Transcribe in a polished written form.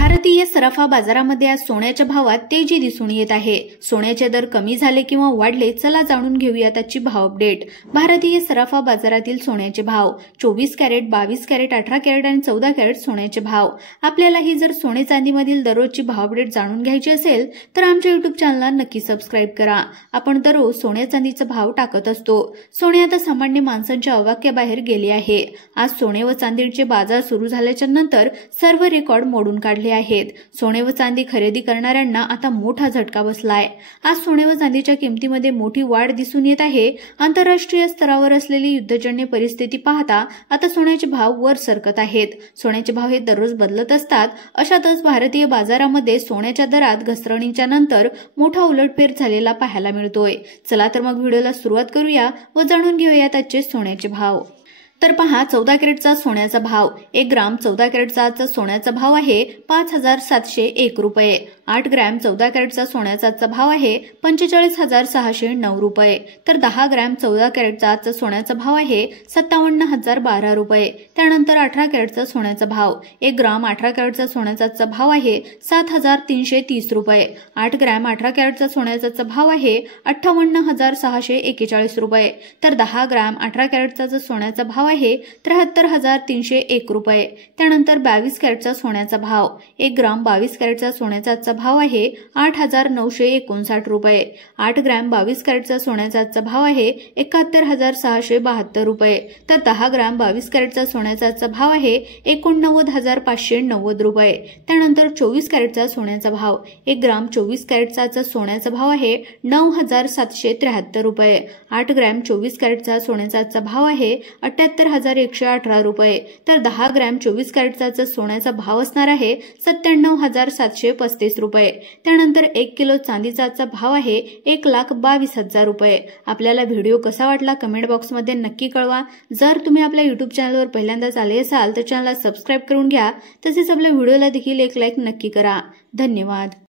भारतीय सराफा बाजारामध्ये आज सोन्याच्या भावात तेजी दिसून येत आहे। सोन्याचे दर कमी झाले किंवा वाढले, चला जाणून घेऊयात आजची भाव अपडेट। भारतीय सराफा बाजारातील सोन्याचे भाव 24 कॅरेट, 22 कॅरेट, 18 कॅरेट आणि 14 कॅरेट सोन्याचे भाव। आपल्यालाही जर सोने चांदीमधील दररोजची भाव अपडेट जाणून घ्यायची असेल तर आमच्या YouTube चॅनलला नक्की सबस्क्राइब करा। आपण दररोज सोन्या चांदीचा भाव टाकत असतो। सोने आता सामान्य माणसांच्या अवाक्याबाहेर गेले आहे। आज सोने व चांदीचे बाजार सुरू झाल्याच्या नंतर सर्व रेकॉर्ड मोडून काढले आहेत। सोने व चांदी खरेदी करणाऱ्यांना आता मोठा झटका बसलाय। आज सोने व चांदीच्या किमतीमध्ये मोठी वाढ दिसून येत आहे। आंतरराष्ट्रीय स्तरावर असलेली युद्धजन्य परिस्थिती पाहता आता सोन्याचे भाव वर सरकत आहेत। सोन्याचे भाव हे दररोज बदलत असतात। अशातच भारतीय बाजारामध्ये सोन्याच्या दरात घसरणीच्या नंतर मोठा उलटफेर झालेला पाहायला मिळतोय। चला तर मग व्हिडिओला सुरुवात करूया व जाणून घेऊयात आजचे सोन्याचे भाव। तर पहा, 14 कॅरेटचा सोन्याचा भाव 1 ग्राम 14 कॅरेटचा सोन्याचा भाव आहे 5701 रुपये। 8 ग्रॅम 14 कॅरेटचा सोन्याचा भाव आहे 45609 रुपये। तर 10 ग्रॅम 14 कॅरेटचा सोन्याचा भाव आहे 57012 रुपये। त्यानंतर 18 कॅरेटचा सोन्याचा भाव 1 ग्राम 18 कॅरेटचा सोन्याचा भाव आहे 7330 रुपये। 8 ग्रॅम 18 कॅरेटचा सोन्याचा भाव आहे 58641 रुपये। तर 10 ग्रॅम 18 कॅरेटचा सोन्याचा भाव आहे 73301 रुपये। त्यानंतर 22 कॅरेटचा सोन्याचा भाव 1 ग्राम 22 कॅरेटचा सोन्याचा भाव आहे 8959 रुपये। 8 ग्रॅम 22 कॅरेटचा सोन्याचा भाव आहे 71672 रुपये। तर 10 ग्रॅम 22 कॅरेटचा सोन्याचा भाव आहे 89590 रुपये। त्यानंतर 24 कॅरेटचा सोन्याचा भाव 1 ग्राम 24 कॅरेटचा सोन्याचा भाव आहे 9773 रुपये। 8 ग्रॅम 24 कॅरेटचा सोन्याचा भाव आहे 78118 रुपये। तर 10 ग्रॅम 24 कॅरेटचा सोन्याचा भाव असणार आहे 97735 रुपये। त्यानंतर 1 किलो चांदीचा भाव आहे 1,22,000 रुपये। आपल्याला व्हिडिओ कसा वाटला कमेंट बॉक्समध्ये नक्की कळवा। जर तुम्ही आपल्या YouTube चॅनलवर पहिल्यांदाच आले असाल तर चॅनलला सबस्क्राइब करून घ्या। तसेच आपल्या व्हिडिओला देखील एक लाईक नक्की करा। धन्यवाद।